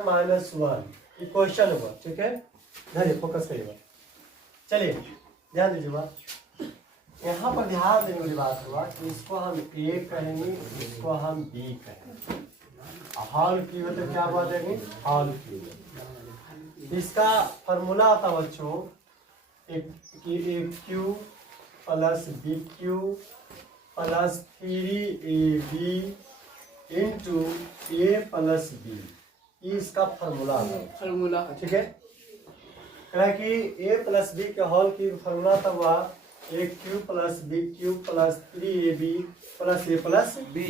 -1 equation हुआ, ठीक है। धैर्य फोकस करिएगा। चलिए ध्यान दीजिएगा, यहाँ पर ध्यान देने वाली बात हुआ कि इसको हम ए कहेंगे, इसको हम बी कहेंगे। हॉल क्यू है तो क्या बात है, हॉल क्यू। इसका फॉर्मूला आता बच्चों एक cube plus b cube plus 3ab into a plus b, इसका फॉर्मूला फॉर्मूला ठीक है। कि ए प्लस बी के होल की फॉर्मूला तब हुआ a cube plus b cube plus 3ab plus a plus b,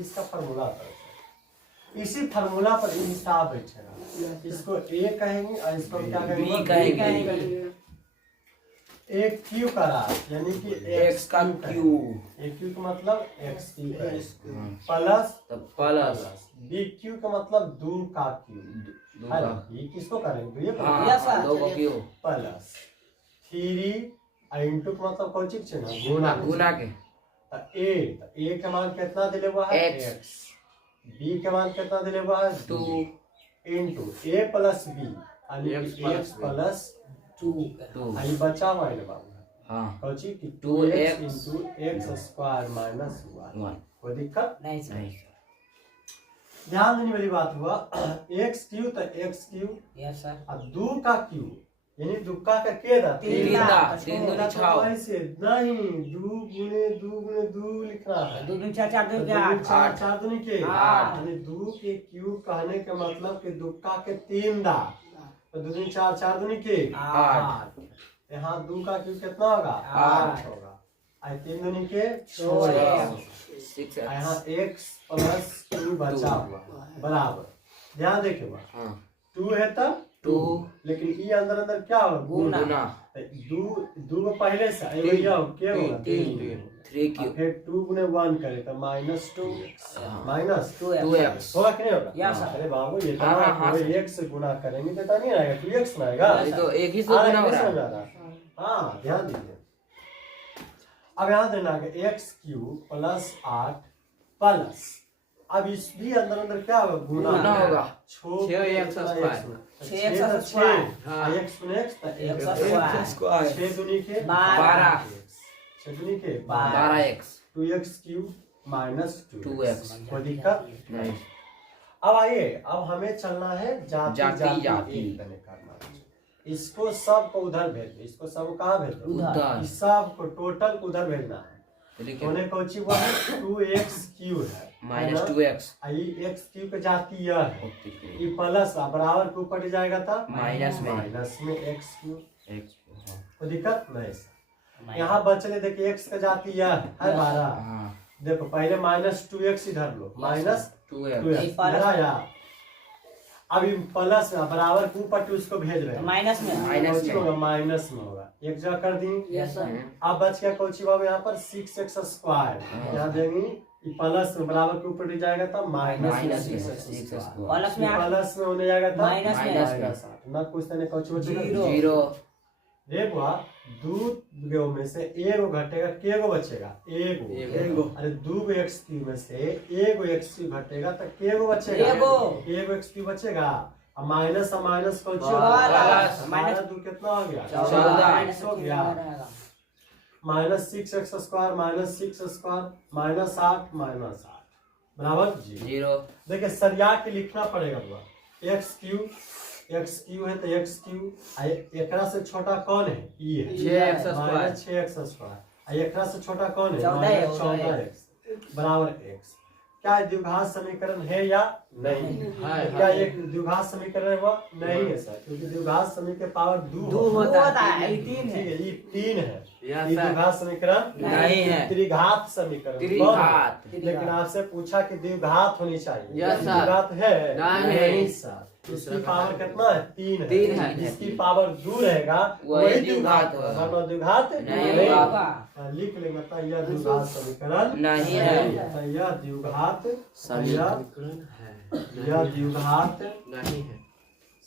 इसका फॉर्मूला था। इसी फॉर्मूला पर हिसाब बैठेगा। इसको ए कहेंगे और इसको क्या कहेंगे, ए क्यू का राशि यानी कि एक्स का क्यू, ए क्यू का मतलब एक्स प्लस बी क्यू का मतलब 2 का क्यू, ये किसको करेंगे प्लस 3 इंटू का मतलब कौन चीज है गुना के। ए का मान कितना दिले हुआ है एक्स, बी का मान कितना दिले हुआ है 2 into a plus B x plus 2 आई बचा हुआ है बाबू। हां कौची कि 2x into x square minus 1, कोई दिक्कत नहीं। ध्यान देने वाली बात हुआ एक्स क्यू तो एक्स क्यू यस सर और 2 का क्यू यानी दुक्का का के दा 3 ऐसे नहीं 2 गुने 2 लिखना है, 2 2 4 4 2 के 8 4 दूनी के 8 यानी 2 के क्यू कहने का मतलब कि दुक्का के 3 दा तो 2 दूनी 4 4 दूनी के 8। यहाँ 2 का क्यू कितना होगा 8 होगा, आई 3 दूनी के 6, यहाँ x प्लस 2 बचा हुआ बराबर। ध्यान देखिएगा 2 है तब 2 लेकिन ये अंदर अंदर क्या होगा गुना, 2 पहले से क्या होगा 3 फिर 2 गुने 1 करे तो -2x होगा कि नहीं होगा। अरे बाबू ये तो x से गुना करेंगे तो नहीं आएगा 2x में आएगा, तो एक ही से गुना हो रहा है। हाँ ध्यान दीजिए, अब यहाँ देना है एक्स क्यू प्लस 8 प्लस अब इस भी अंदर अंदर क्या होगा गुना होगा 6x स्क्वायर 6 दूनी के 12x 2x Q minus 2x, कोई दिक्कत नहीं। अब आइए, अब हमें चलना है जाति करना। इसको सब को उधर भेज दो, इसको सब कहाँ भेज दो, इस सब को टोटल को उधर भेजना है। होने कौची हुआ है 2x क्यू है माइनस 2x, एक्स क्यू के जाती यह है, ये प्लस बराबर के ऊपर जाएगा था माइनस में एक्स क्यू, कोई दिक्कत नहीं। यहाँ बचने देखिए एक्स का जाती यह है 12, देखो पहले -2x इधर लो -2x अभी प्लस में बराबर के ऊपर 2 उसको भेज रहे हैं माइनस में होगा एक जगह कर दी। अब बच गया कौची बाबू यहाँ पर 6x स्क्वायर, यहाँ देंगे प्लस में बराबर के ऊपर जाएगा था प्लस में होने जाएगा था माइनस न कुछ नहीं कौची बचेगा 0। देखो 2 में से एगो घटेगा केगो बचेगा एगो, अरे 2 x क्यू में से एगो x क्यू घटेगा तो केगो बचेगा एगो x क्यू बचेगा। अब माइनस कौन माइनस 2 कितना हो गया 14 हो गया, -6x स्क्वायर -6 स्क्वायर -8 बराबर 0। देखिए सरिया के लिखना पड़ेगा एक्स क्यू है तो एक्स क्यू एकरा से छोटा कौन है ई है 6x स्क्वायर, एकरा से छोटा कौन है 14x बराबर x। क्या द्विघात समीकरण है या नहीं है? क्या एक द्विघात समीकरण है वो नहीं है सर, क्योंकि द्विघात समीकरण के पावर 2 होता है, ये 3 है, ये द्विघात समीकरण नहीं है, त्रिघात समीकरण। लेकिन आपसे पूछा कि द्विघात होनी चाहिए, द्विघात है नहीं सर। इसकी पावर कितना है 3 है, जिसकी पावर 2 रहेगा वही द्विघात होगा, द्विघात नहीं होगा। लिख लेंगे तो यह द्विघात समीकरण नहीं है, तो यह द्विघात समीकरण है, यह द्विघात नहीं है,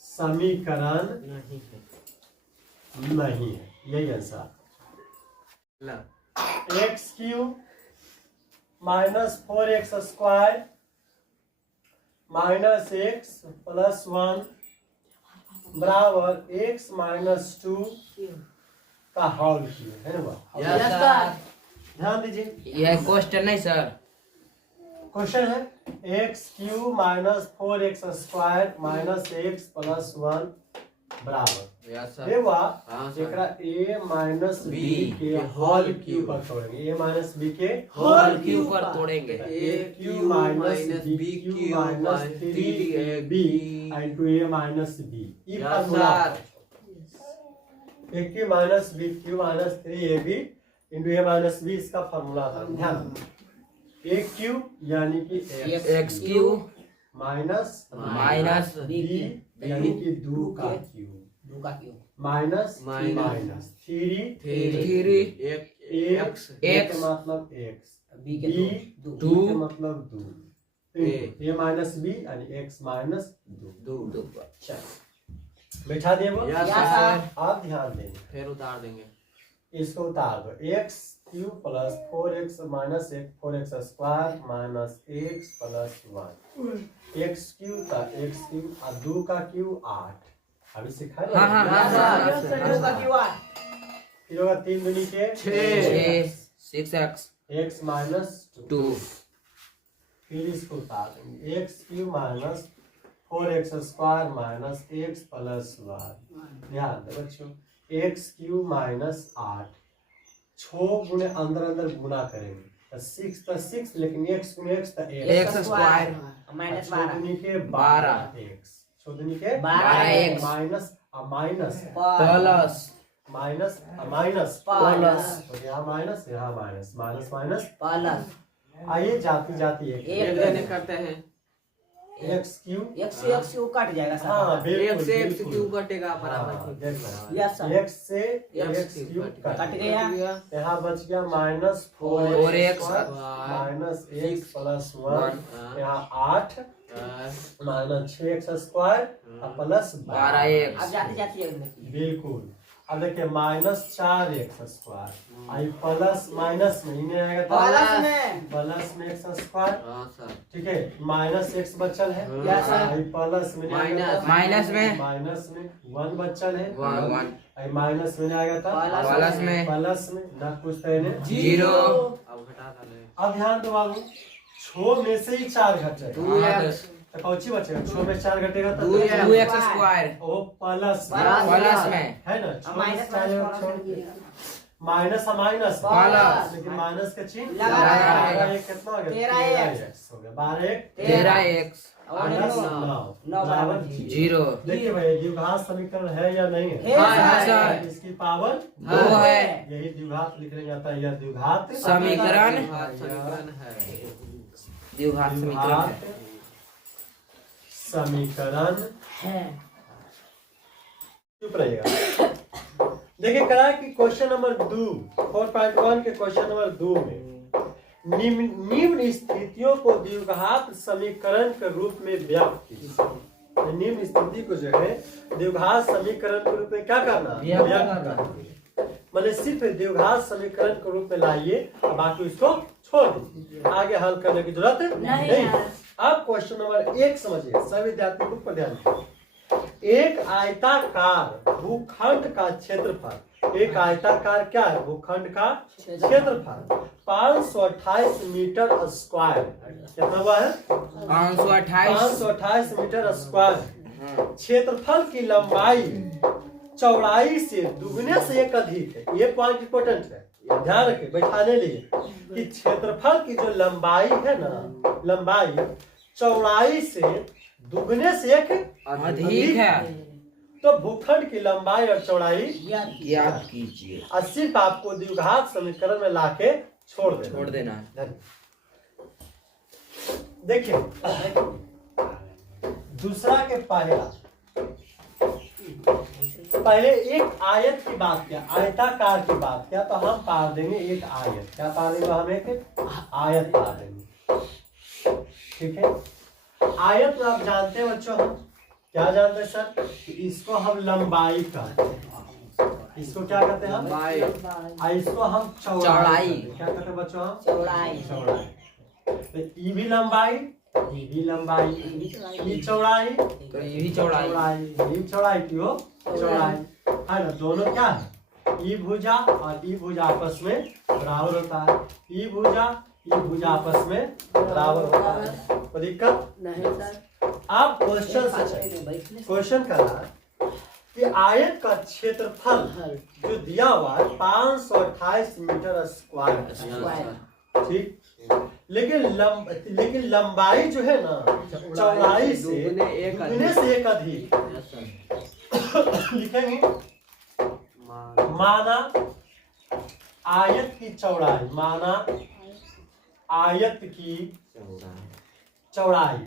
समीकरण नहीं है, यही answer. X Q -4x square minus x plus 1 बराबर एक्स माइनस 2 का होल क्यूब है ना। Yes sir. ध्यान दीजिए, यह क्वेश्चन नहीं सर, क्वेश्चन है x cube minus 4x square minus x plus 1 बराबर यस ये हुआ हाँ जेकरा a माइनस b के होल क्यूब पर तोड़ेंगे, a माइनस b के होल क्यूब पर तोड़ेंगे। a cube minus b cube minus 3ab into a minus b ये Yes, formula sir. a cube minus b cube minus 3ab into a minus b इसका formula था। ध्यान a cube यानी कि x cube minus minus b यानी कि 2 का cube minus minus 3 three x X का मतलब एक्स बी b दो का मतलब 2 a माइनस b यानी x माइनस 2। बैठा दिए वो। Yes sir. आप ध्यान देंगे, फिर उतार देंगे। इसको उतार दो x cube plus 4x minus 4x square minus x plus 1 x cube का x क्यूब और 2 का क्यूब 8 अभी सिखा हाँ हाँ हाँ यस सर, यस सर। फिर होगा 3 दूनी के 6 6x x माइनस 2 फिर इसको उतार देंगे x cube minus 4x square minus x plus 1। ध्यान दे बच्चों, x क्यूब माइनस 8 6 गुणे अंदर अंदर गुना करेंगे तो 6 प्लस 6 लेकिन x गुणे x तो एक्स स्क्वायर माइनस 12 के 12 x 14 के 12x minus minus plus minus minus plus तो यहाँ माइनस यहाँ माइनस माइनस माइनस प्लस आइए जाती जाती एक एक देने करते हैं। x क्यूब एक से एक से वो कट जाएगा सर। हाँ एक बिल्कुल से एक्स बिल्कुल। क्यूब कटेगा हाँ, बराबर। देख रहा यस सर। x से X x cube cut cut गया। यहाँ बच गया minus 4x minus x plus 1 one यहाँ 8 minus 6x square plus 12x अब जाते जाते बिल्कुल। अब देखिए माइनस 4x स्क्वायर आई प्लस माइनस में इन्हें आएगा प्लस में प्लस में x स्क्वायर हाँ सर। ठीक है माइनस x बचल है यस सर। आई प्लस में माइनस माइनस में 1 बचल है वन आई माइनस में आएगा था प्लस में ना कुछ तो इन्हें जीरो। अब घटा डाले। अब ध्यान दो बाबू 6 में से ही 4 घट जाएगा 2x तो कौची बचेगा 6 में 4 घटेगा तो 2x स्क्वायर वो प्लस प्लस में है ना 6 में माइनस 4 माइनस माइनस प्लस। लेकिन माइनस का चिन्ह लगा। 12 कितना हो गया 13x हो गया 12 13x माइनस 9 बराबर जीरो। देखिए भाई द्विघात समीकरण है या नहीं है हाँ सर। इसकी पावर दो है। यही द्विघात लिखने जाता है या द्विघात समीकरण है द्विघात समीकरण द्विघात समीकरण है। चुप रहिएगा। देखिए करा कि क्वेश्चन नंबर 2 4.1 के क्वेश्चन नंबर 2 में निम्न स्थितियों को द्विघात समीकरण के रूप में व्यक्त कीजिए। निम्न स्थिति को जो है द्विघात समीकरण के रूप में क्या करना व्यक्त करना मतलब सिर्फ द्विघात समीकरण के रूप में लाइए और बाकी उसको छोड़ दीजिए, आगे हल करने की जरूरत नहीं। अब क्वेश्चन नंबर 1 समझिए, सभी विद्यार्थी बुक पर ध्यान दीजिए। एक आयताकार भूखंड का क्षेत्रफल, एक आयताकार क्या है भूखंड का क्षेत्रफल 528 मीटर स्क्वायर कितना हुआ है 528 मीटर स्क्वायर क्षेत्रफल की लंबाई चौड़ाई से दुगने से एक अधिक है। ये पॉइंट इंपोर्टेंट है, ध्यान रखें बैठाने लिए कि क्षेत्रफल की जो लंबाई है ना लंबाई चौड़ाई से दुगने से एक अधिक है। तो भूखंड की लंबाई और चौड़ाई ज्ञात कीजिए और सिर्फ आपको द्विघात समीकरण में लाके छोड़ देना। देखिए दूसरा के पहले एक आयत की बात किया, आयताकार की बात किया तो हम पार देंगे एक आयत। क्या पार देंगे हम एक आयत पार देंगे। ठीक है आयत में आप जानते हैं बच्चों हम क्या जानते हैं सर कि इसको हम लंबाई कहते हैं, इसको क्या कहते हैं हम इसको हम चौड़ाई क्या कहते हैं बच्चों हम चौड़ाई। तो ये भी लंबाई ये भी लंबाई, ये चौड़ाई, तो ये भी चौड़ाई। ये चौड़ाई की हो चौड़ाई है ना। दोनों क्या है, ई भुजा और ई भुजा आपस में बराबर होता है। ई भुजा आपस में बराबर होता है, कोई दिक्कत नहीं सर। आप क्वेश्चन कर रहा है कि आयत का क्षेत्रफल जो दिया हुआ है 528 मीटर स्क्वायर, ठीक। लेकिन लंबाई जो है ना चौड़ाई से दुगने से एक अधिक। लिखेंगे माना आयत की चौड़ाई, माना आयत की चौड़ाई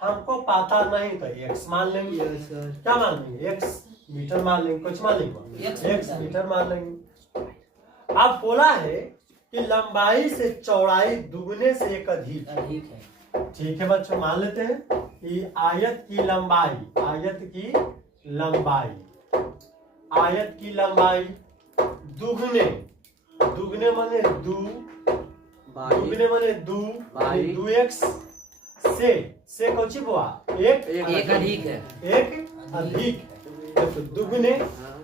हमको पता नहीं तो x मान लेंगे। क्या मान लेंगे, x मीटर मान लेंगे, कुछ मान लेंगे x मीटर मान लेंगे। अब बोला है कि लंबाई से चौड़ाई दुगने से एक अधिक है। ठीक है बच्चों, मान लेते हैं कि आयत की लंबाई दुगने माने दू एक्स से कौची हुआ एक अधिक है। एक अधिक है। तो दुगने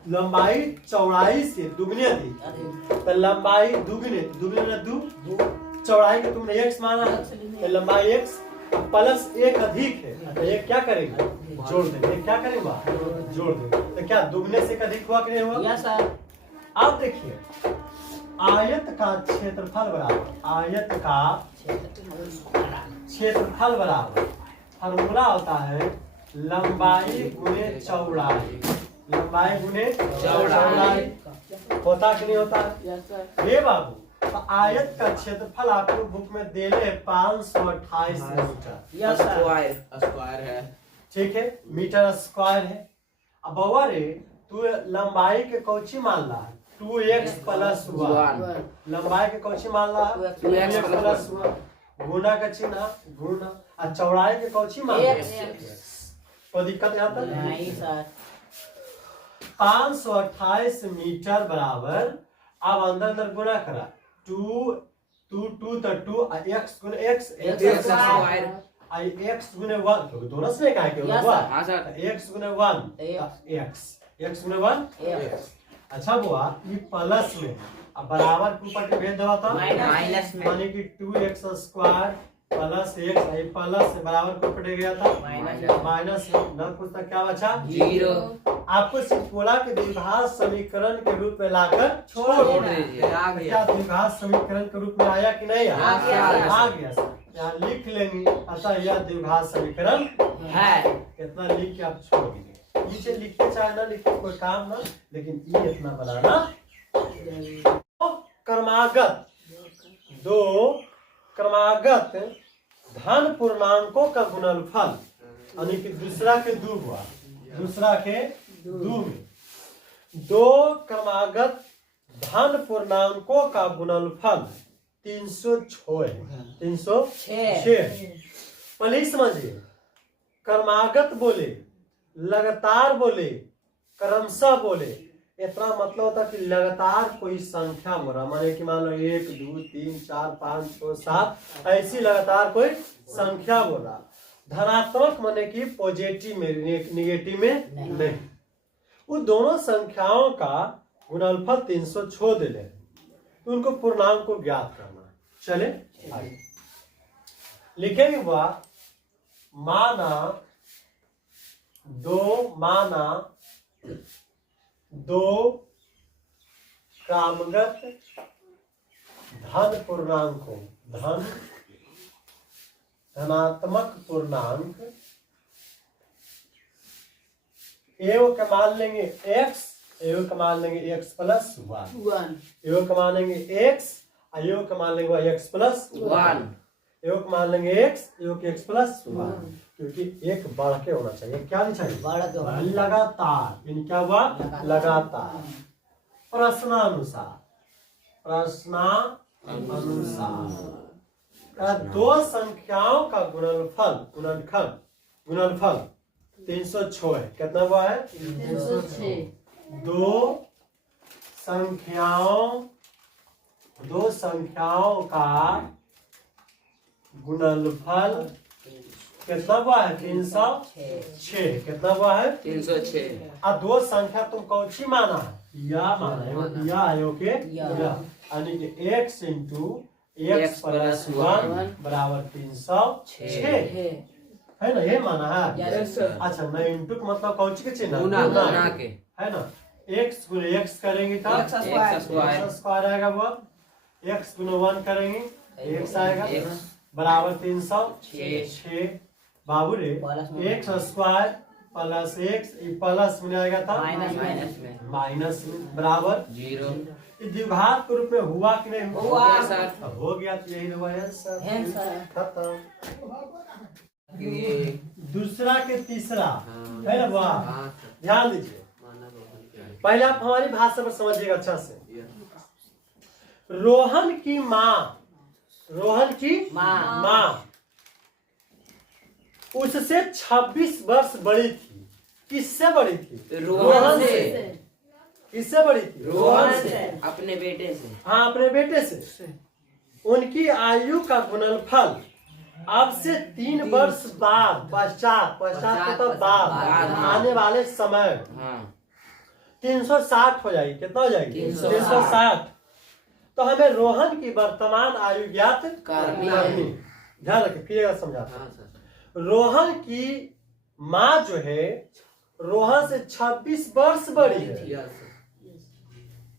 लंबाई चौड़ाई से दुगने अधिक, तो लंबाई दुगने में दू, चौड़ाई का तुमने x माना है, तो लंबाई x प्लस एक अधिक है। तो एक क्या करेंगे, जोड़ देंगे। क्या करेंगे, जोड़ देंगे। तो क्या दुगने से अधिक हुआ कि नहीं हुआ? Yes sir. अब देखिए आयत का क्षेत्रफल बराबर फॉर्मूला होता है लंबाई गुने चौड़ाई। होता कि नहीं होता? Yes sir. हे बाबू, तो आयत का क्षेत्रफल आपको बुक में दे ले 528 मीटर। Yes sir. स्क्वायर है। ठीक है, मीटर स्क्वायर है। अब बउआ रे तू लंबाई के कौची मान रहा है 2x प्लस 1। लंबाई के कौची मान रहा है 2x प्लस 1। गुना का चिन्ह गुना, और चौड़ाई के कौची मान रहा है। कोई दिक्कत यहाँ तक नहीं सर। 528 मीटर बराबर, अब अंदर गुना करा 2 तो 2 x गुने x स्क्वायर आई x गुने 1, क्योंकि दोनों से क्या है कि हाँ हुआ सर। x गुने 1 x गुने 1। अच्छा बुआ ये प्लस में, अब बराबर के ऊपर के भेज देवा था माइनस में, माने कि 2x स्क्वायर प्लस x, आई प्लस से बराबर के ऊपर गया था माइनस न, कुछ तक क्या बचा 0। आपको सिर्फ बोला कि द्विघात समीकरण के रूप में लाकर छोड़ दीजिए। आ गया। क्या द्विघात समीकरण के रूप में आया कि नहीं आया? आ गया सर। यहाँ लिख लेंगे, अतः यह द्विघात समीकरण है। इतना लिख के आप छोड़ दीजिए। नीचे लिखते चाहे ना लिखते कोई काम ना, लेकिन ये इतना बनाना। क्रमागत धन पूर्णांकों का गुणनफल, यानी कि दूसरा के दो हुआ, दूसरा के दो में दो क्रमागत धन पूर्णांकों का गुणनफल 306 है। 306 पहले समझिए, क्रमागत बोले, लगातार बोले, क्रमशः बोले, इतना मतलब होता कि लगातार कोई संख्या बोला, माने कि मान लो 1 2 3 4 5 6 7 ऐसी लगातार कोई संख्या बोला। धनात्मक माने कि पॉजिटिव में, निगेटिव में नहीं। उन दोनों संख्याओं का गुणनफल 306 दे ले, तो उनको पूर्णांक को ज्ञात करना है। चले आइए लिखेंगे हुआ माना दो क्रमागत धन पूर्णांकों, धनात्मक पूर्णांक एवं का मान लेंगे x, एवं का मान लेंगे x प्लस 1, एवं का मान लेंगे x, एवं का मान लेंगे x प्लस 1, एवं का मान लेंगे x, एवं के x प्लस 1, क्योंकि एक बढ़ के होना चाहिए। क्या नहीं चाहिए, लगातार। यानी क्या हुआ, लगातार। प्रश्नानुसार दो संख्याओं का गुणनफल 306 है। कितना हुआ है 306। दो संख्याओं का गुणनफल कितना हुआ है 306। कितना हुआ है 306। अब दो संख्या तुम कौन सी माना है या माना है या आयो के या यानी कि x इंटू एक्स प्लस 1 बराबर 306 है ना, ये माना है। Yes, sir. अच्छा ना इंटू का मतलब कौन सी के चिन्ह गुना के है ना, x गुने x करेंगे तब X स्क्वायर। x स्क्वायर आएगा वो, x गुने 1 करेंगे x आएगा X बराबर 306। बाबू रे x square plus x plus में आएगा था माइनस में माइनस में बराबर 0। ये द्विघात के रूप में हुआ कि नहीं हुआ। अब हो गया तो यही हुआ आंसर खत्म। दूसरा के तीसरा है ना वाह, ध्यान दीजिए पहले आप हमारी भाषा पर समझिएगा अच्छा से। रोहन की माँ माँ उससे 26 वर्ष बड़ी थी। किससे बड़ी थी? रोहन से। किससे बड़ी थी? रोहन से अपने बेटे से। हाँ अपने बेटे से। उनकी आयु का गुणनफल अब से 3 वर्ष बाद पश्चात मतलब बाद आने वाले समय 360 हो जाएगी। कितना हो जाएगी? 360। तो हमें रोहन की वर्तमान आयु ज्ञात करनी। ध्यान रखिए फिर समझाता हूं। रोहन की माँ जो है रोहन से 26 वर्ष बड़ी है।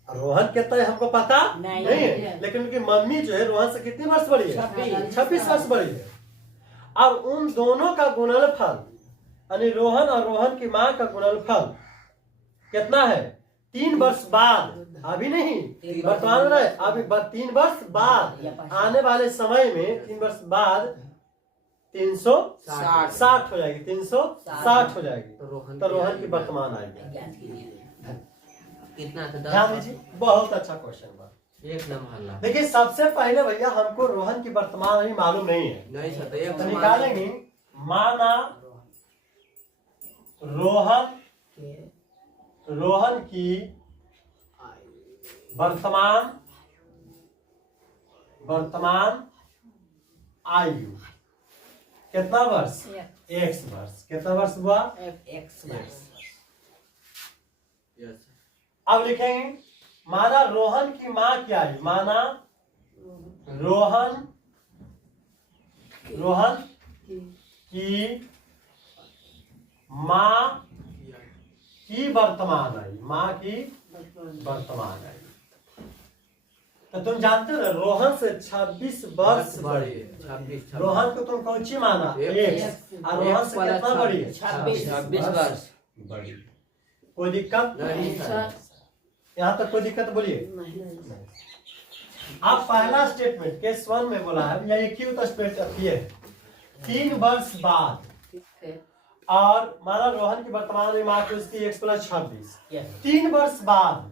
रोहन कितना है हमको पता नहीं है, लेकिन उनकी मम्मी जो है रोहन से कितनी वर्ष बड़ी है? 26 वर्ष बड़ी है। अब उन दोनों का गुणनफल यानी रोहन और रोहन की माँ का गुणनफल कितना है? 3 वर्ष बाद, अभी नहीं वर्तमान में, अभी 3 वर्ष बाद आने वाले समय में 3 वर्ष बाद 360 हो जाएगी। 360 हो जाएगी तो रोहन की वर्तमान आएगी। कितना था? ध्यान दीजिए बहुत अच्छा क्वेश्चन बा। एक नंबर। देखिए सबसे पहले भैया हमको रोहन की वर्तमान अभी मालूम नहीं है, नहीं सर, एक तो निकालेंगे। माना रोहन की वर्तमान आयु कितना वर्ष? x वर्ष। कितना वर्ष हुआ? X अब लिखेंगे माना रोहन की माँ की आयु, माना रोहन की माँ की वर्तमान आयु, माँ की वर्तमान आयु। तो तुम जानते हो ना रोहन से 26 वर्ष बड़ी है। 26 रोहन को तुम कौन सी माना? x। और रोहन से कितना बड़ी है? 26 वर्ष बड़ी। कोई दिक्कत नहीं सर। यहाँ तक कोई दिक्कत बोलिए। आप पहला स्टेटमेंट केस 1 में बोला है या एक ही तो स्टेटमेंट है 3 वर्ष बाद और माना रोहन की वर्तमान में माँ की उसकी x प्लस 26 3 वर्ष बाद,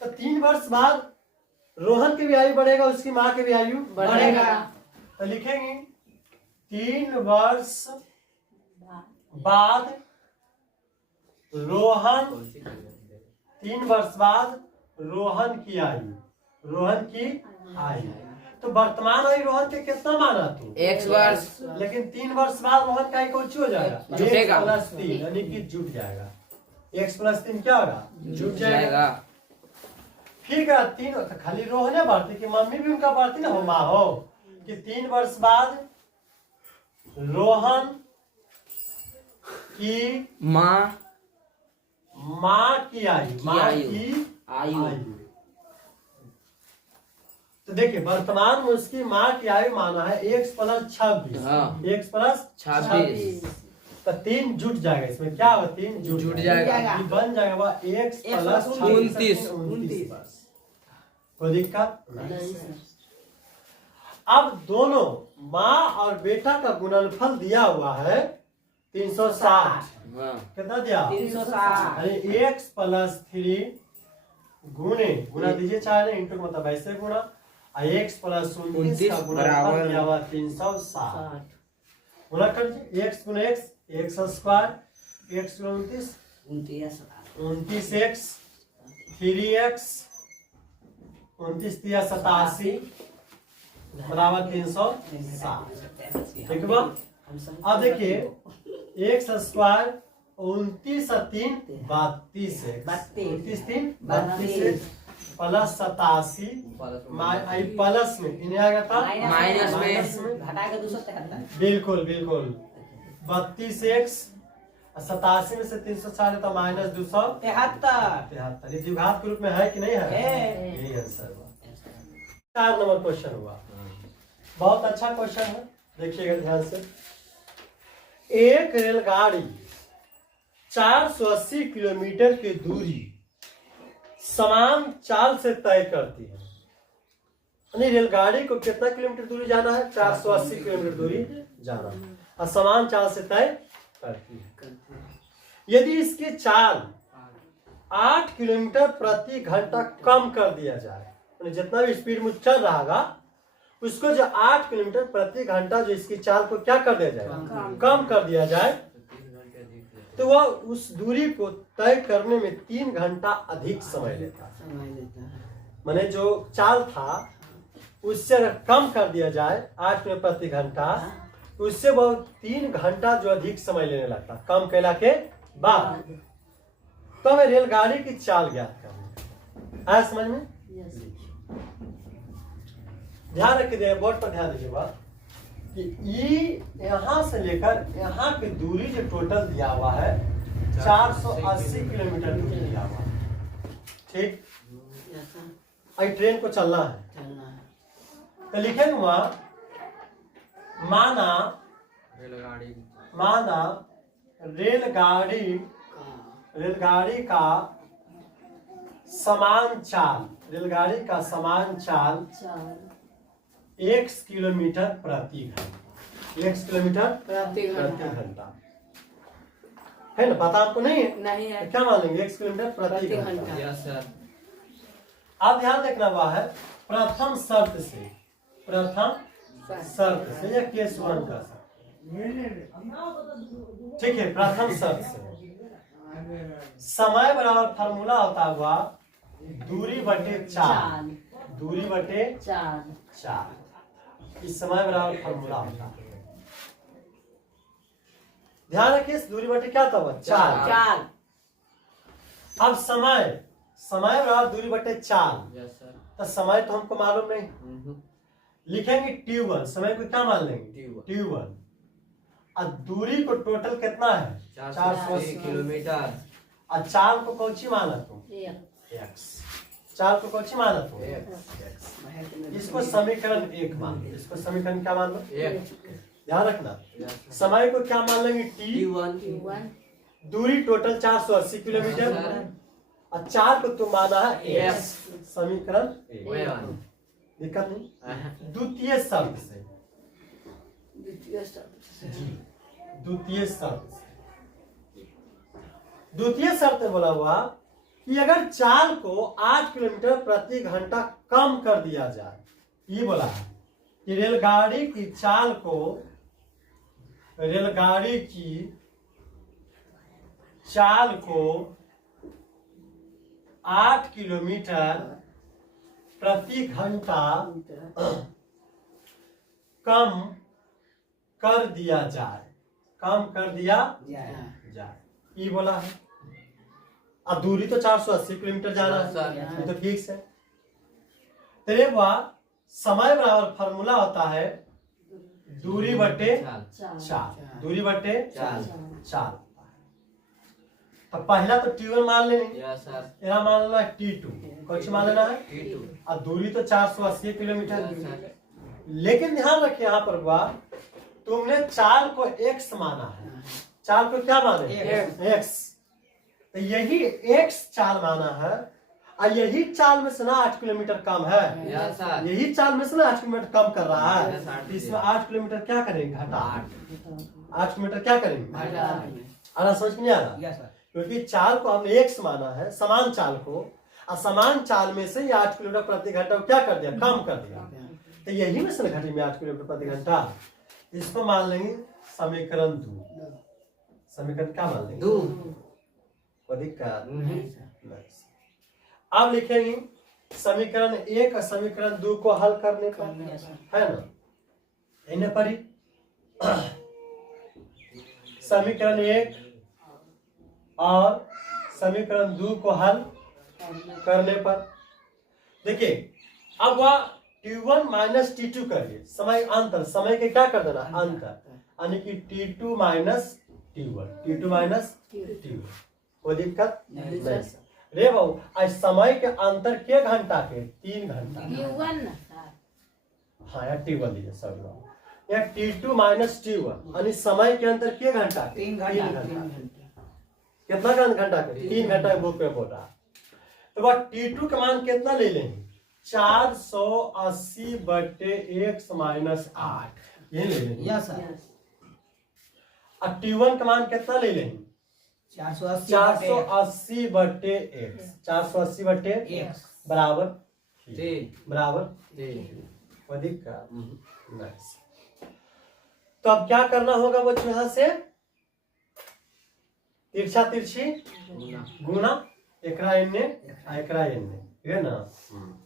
तो 3 वर्ष बाद रोहन की भी आयु बढ़ेगा, उसकी माँ की भी आयु बढ़ेगा। तो लिखेंगे 3 वर्ष बाद रोहन की आयु। तो वर्तमान आयु रोहन के कितना माना तू? x वर्ष। लेकिन 3 वर्ष बाद रोहन का आयु कौन सी हो जाएगा? जुटेगा। x प्लस 3 यानी कि जुट जाएगा। x प्लस 3 क्या होगा? जुट जाएगा। फिर क्या 3 तो खाली रोहन बढ़ती कि मम्मी भी उनका बढ़ती ना हो, माँ हो कि 3 वर्ष बाद रोहन की माँ की आयु। तो देखिए वर्तमान में उसकी माँ की आयु माना है x प्लस 26। x प्लस 26 तो 3 जुट जाएगा। इसमें क्या होगा? 3 जुट जाएगा। ये बन जाएगा वह x प्लस 29 वर्ष। कोई दिक्कत नहीं। अब दोनों माँ और बेटा का गुणनफल दिया हुआ है 360। कितना दिया? 360। अरे x प्लस 3 गुना दीजिए, चाहे इंटू मतलब ऐसे गुणा x प्लस 29 का गुणनफल दिया हुआ 360 गुना कर दीजिए। x गुना x स्क्वायर x गुना 29x 3x 29 या 87 बराबर 360। ठीक है अब देखिए एक्स स्क्वायर 29 और 3 32 29 3 32 प्लस 87 प्लस में इन्हें आ गया था माइनस में घटा के 273 बिल्कुल बिल्कुल 32 एक्स 87 में से 304 तो माइनस 273 ये द्विघात के रूप में है कि नहीं है यही आंसर हुआ। 4 नंबर क्वेश्चन हुआ, बहुत अच्छा क्वेश्चन है, देखिएगा ध्यान से। एक रेलगाड़ी 480 किलोमीटर की दूरी समान चाल से तय करती है, यानी रेलगाड़ी को कितना किलोमीटर दूरी जाना है? 480 किलोमीटर दूरी जाना है और समान चाल से तय करती है। यदि इसकी चाल 8 किलोमीटर प्रति घंटा कम कर दिया जाए, जितना भी स्पीड में चल रहा उसको जो 8 किलोमीटर प्रति घंटा जो इसकी चाल को क्या कर दिया जाए? कम कर दिया जाए, तो वह उस दूरी को तय करने में 3 घंटा अधिक समय लेता है। माने जो चाल था उससे अगर कम कर दिया जाए 8 किलोमीटर प्रति घंटा, उससे वो 3 घंटा जो अधिक समय लेने लगता, कम कैला के बाद। तो हमें रेलगाड़ी की चाल ज्ञात करनी है, समझ में? ध्यान रखिए, बोर्ड पर ध्यान दीजिएगा कि ई यहाँ से लेकर यहाँ की दूरी जो टोटल दिया हुआ है 480 किलोमीटर दूरी दिया हुआ है, ठीक। ट्रेन को चलना है तो लिखेंगे वहां माना रेलगाड़ी का समान चाल x किलोमीटर प्रति घंटा, x किलोमीटर प्रति घंटा है ना? पता आपको नहीं है? तो क्या मान लेंगे? x किलोमीटर प्रति घंटा। अब ध्यान देखना हुआ है प्रथम शर्त से या केस 1 का, ठीक है। प्रथम शर्त से समय बराबर फार्मूला होता हुआ दूरी बटे चाल, इस समय बराबर फार्मूला होता है। ध्यान रखिए, इस दूरी बटे क्या था? चाल। अब समय बराबर दूरी बटे चाल, तो समय तो हमको मालूम नहीं, लिखेंगे T1, समय को क्या मान लेंगे? T1। और दूरी को टोटल कितना है? 480 किलोमीटर। और चाल को कौची माना तुम? x। चाल को कौची माना तुम? x। इसको समीकरण 1 मान लो, इसको समीकरण क्या मान लो? 1। ध्यान रखना, समय को क्या मान लेंगे? T1। दूरी टोटल 480 किलोमीटर और चाल को तुम माना है x। समीकरण 1। दिक्कत नहीं। द्वितीय शर्त बोला हुआ कि अगर चाल को 8 किलोमीटर प्रति घंटा कम कर दिया जाए, ये बोला है कि रेलगाड़ी की चाल को 8 किलोमीटर प्रति घंटा कम कर दिया जाए, ये बोला है। अब दूरी तो 480 किलोमीटर जाना है, ये तो ठीक है। तेरे समय बराबर फार्मूला होता है दूरी बटे चाल। तो पहला तो T1 मान लेंगे, यहाँ मान लेना T2, कुछ मान लेना है T2। और दूरी तो 480 किलोमीटर। लेकिन ध्यान रखिए यहाँ पर तुमने चाल को x माना है, चाल को क्या माने? x। तो यही x चाल माना है और यही चाल में से ना 8 किलोमीटर कम है, यही चाल में से ना 8 किलोमीटर कम कर रहा है। इसमें 8 किलोमीटर क्या करेंगे? घटा 8 किलोमीटर क्या करेंगे? आना समझ में नहीं आ रहा? क्योंकि चाल को हमने x माना है, समान चाल को, और समान चाल में से 8 किलोमीटर प्रति घंटा क्या कर दिया? कम कर दिया। तो यही में से घटी में 8 किलोमीटर प्रति घंटा, इसको मान लेंगे समीकरण 2। समीकरण क्या मान लेंगे? 2। कोई दिक्कत नहीं। अब लिखेंगे समीकरण 1 और समीकरण 2 को हल करने का, है ना? इन्हें पढ़ी समीकरण 1 और समीकरण 2 को हल करने पर देखिए अब वह T1 माइनस T2 करिए, समय अंतर, समय के क्या कर देना अंतर, यानी कि T2 minus T1 minus T1, कोई दिक्कत नहीं रे बाबू। आज समय के अंतर के घंटा के 3 घंटा, हाँ यार T1 लीजिए सॉरी बाबू, यार T2 माइनस T1 यानी समय के अंतर के घंटा, 3 घंटा, कितना घंटा के 3 घंटा बुक पे बोल रहा। तो वह T2 का मान कितना ले लेंगे 480 बटे x माइनस 8, ये ले लेंगे। Yes sir. अब T1 का मान कितना ले लेंगे 480 बटे x, 480 बटे x बराबर 3 अधिक का नाइस। तो अब क्या करना होगा बच्चों, यहां से तिरछा तिरछी गुना एकरा एन्ने एकरा एन्ने, ठीक है ना।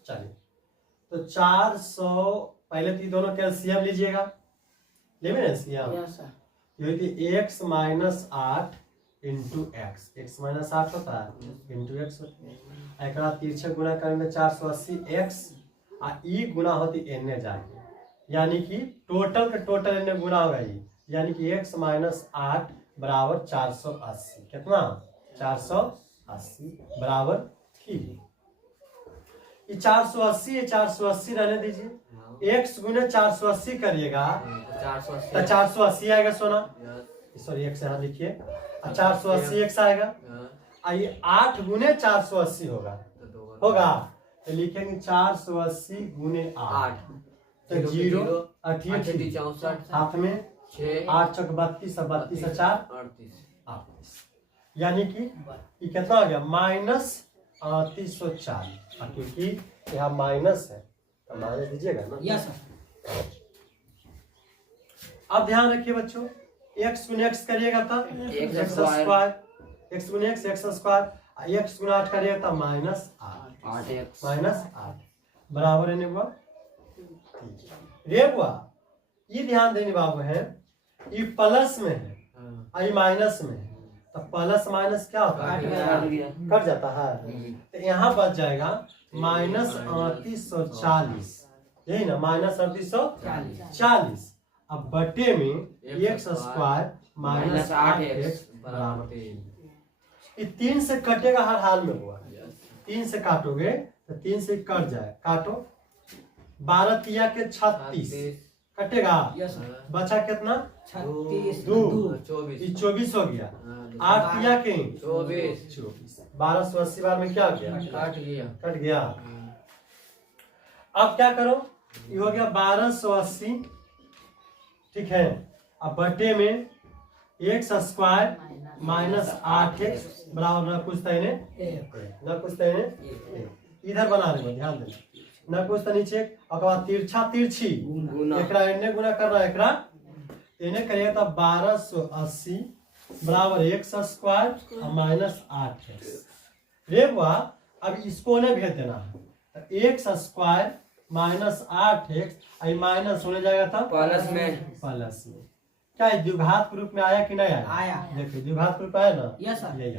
चलिए तो 400 पहले तो दोनों कैल्सियम लीजिएगा, लेंगे ना एलसीएम, ये कि x minus 8 into x minus 8 होता है इंटू एक्स होता है, एकरा तिरछे गुना करेंगे 480 x आ ई गुना होती एन्ने जाके, यानी कि टोटल का टोटल एन्ने गुना होगा ये, यानी कि x माइनस 8 बराबर 480, कितना 480 बराबर 3। ये 480 रहने दीजिए, x गुने 480 करिएगा तो 480 आएगा सोना, सॉरी x यहाँ लिखिए, 480 x आएगा, ये 8 गुने 480 होगा तो लिखेंगे 480 गुने 8 तो 0 64 हाथ में 8 चौक 32 32 4 38, यानी कि ये कितना हो गया माइनस 3840, क्योंकि यहाँ माइनस है तो माइनस दीजिएगा ना। यस अब ध्यान रखिए बच्चों, x गुने x करिएगा तब x स्क्वायर, x गुने x स्क्वायर, x गुना 8 करिएगा तब माइनस 8 बराबर है बुआ रे बुआ। ये ध्यान देने बाबू है, ये प्लस में है ये माइनस में है, तो प्लस माइनस क्या होता है कट जाता है, तो यहाँ बच जाएगा माइनस 3840, यही ना माइनस 3840। अब बटे में x स्क्वायर माइनस 8x बराबर 3। ये 3 से कटेगा हर हाल में हुआ, 3 से काटोगे तो 3 से कट जाए, काटो 12 तिया के 36 कटेगा, बचा कितना 2 24 हो गया, 8 तिया के 24 1280 बार में क्या गया कट गया। अब क्या करो, ये हो गया 1280, ठीक है। अब बटे में x स्क्वायर माइनस 8x बराबर न कुछ तय इधर बना रहे ध्यान देना, न कुछ तो नीचे और तिरछा तिरछी एकरा एने गुना कर रहा है, एकरा एने करिए तो 1280 बराबर x स्क्वायर और माइनस 8x रे बुआ। अब इसको ने भेज देना है, x square minus 8x minus होने जाएगा था प्लस में। क्या द्विघात रूप में आया कि नहीं आया? देखिए द्विघात रूप आया ना, यस सर। यही